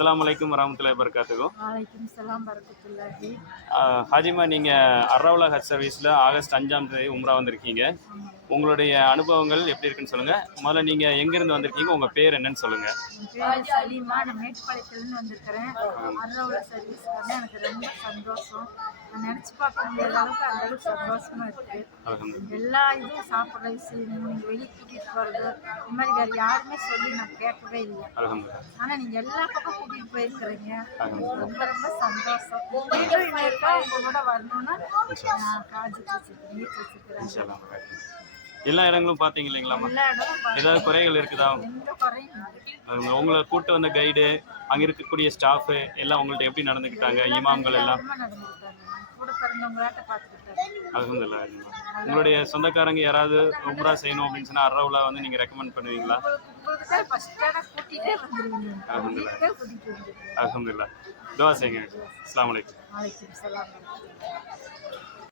அஸ்ஸலாமு அலைக்கும் வரஹ்மத்துல்லாஹி வபரகாத்துஹு. வலைக்கும் சலாம் வரமத்துல்லாஹி. ஹாஜிமா, நீங்கள் அர்ரவுலா ஹஜ் சர்வீஸில் ஆகஸ்ட் 5ஆம் தேதி உம்ரா வந்திருக்கீங்க. உங்களுடைய அனுபவங்கள் எப்படி இருக்குன்னு சொல்லுங்கள். முதல்ல நீங்கள் எங்கேருந்து வந்திருக்கீங்க, உங்கள் பேர் என்னன்னு சொல்லுங்கள். என் பேர் சலீமா. நான் மேட்டுப்பாளையத்துலேருந்து வந்திருக்கிறேன். அர்ரவுலா சர்வீஸ் வந்து எனக்கு ரொம்ப சந்தோஷம். நான் நினச்சி பார்க்க முடியாத அளவுக்கு அந்த அளவுக்கு சந்தோஷமா இருக்குது. எல்லா இதுவும் சாப்பிட்ற விஷயம், நீங்கள் வெளியே கூட்டிகிட்டு போகிறது, இந்த மாதிரி வேறு யாருமே சொல்லி நான் கேட்கவே இல்லை. ஆனால் நீங்கள் எல்லா பக்கம் கூட்டிகிட்டு போயிருக்கிறீங்க. ரொம்ப ரொம்ப சந்தோஷம். மீண்டும் இன்னொருக்கா உங்கள் கூட வரணும்னா நான் காஜிக்கு வச்சுருக்கிறேன். எல்லா இடங்களும் பார்த்தீங்க இல்லைங்களாம்மா? எல்லா இடமும் ஏதாவது குறைகள் இருக்குதா? எந்த குறையும் இல்லை. உங்களை கூட்டு வந்த கைடு, அங்கே இருக்கக்கூடிய ஸ்டாஃபு எல்லாம் உங்கள்ட்ட எப்படி நடந்துக்கிட்டாங்க? இமாம்கள் எல்லாம் கூட பிறந்தவங்களாட்ட பார்த்துக்கிட்டாங்க. அல்ஹம்துலில்லாஹ். உங்களுடைய சொந்தக்காரங்க யாராவது உம்ரா செய்யணும் அப்படின்னு சொன்னால் அர்ரவுலா வந்து நீங்கள் ரெக்கமெண்ட் பண்ணுவீங்களா? உங்களுக்கு தான் ஃபஸ்ட்டாக கூட்டிகிட்டே வந்துடுவீங்க. அல்ஹம்துலில்லாஹ். கூட்டிகிட்டு வந்துடுவீங்க. அல்ஹம்துலில்லாஹ். துஆ செய்யுங்க. அஸ்ஸலாமு அலைக்கும். வலைக்கும் சலாம்.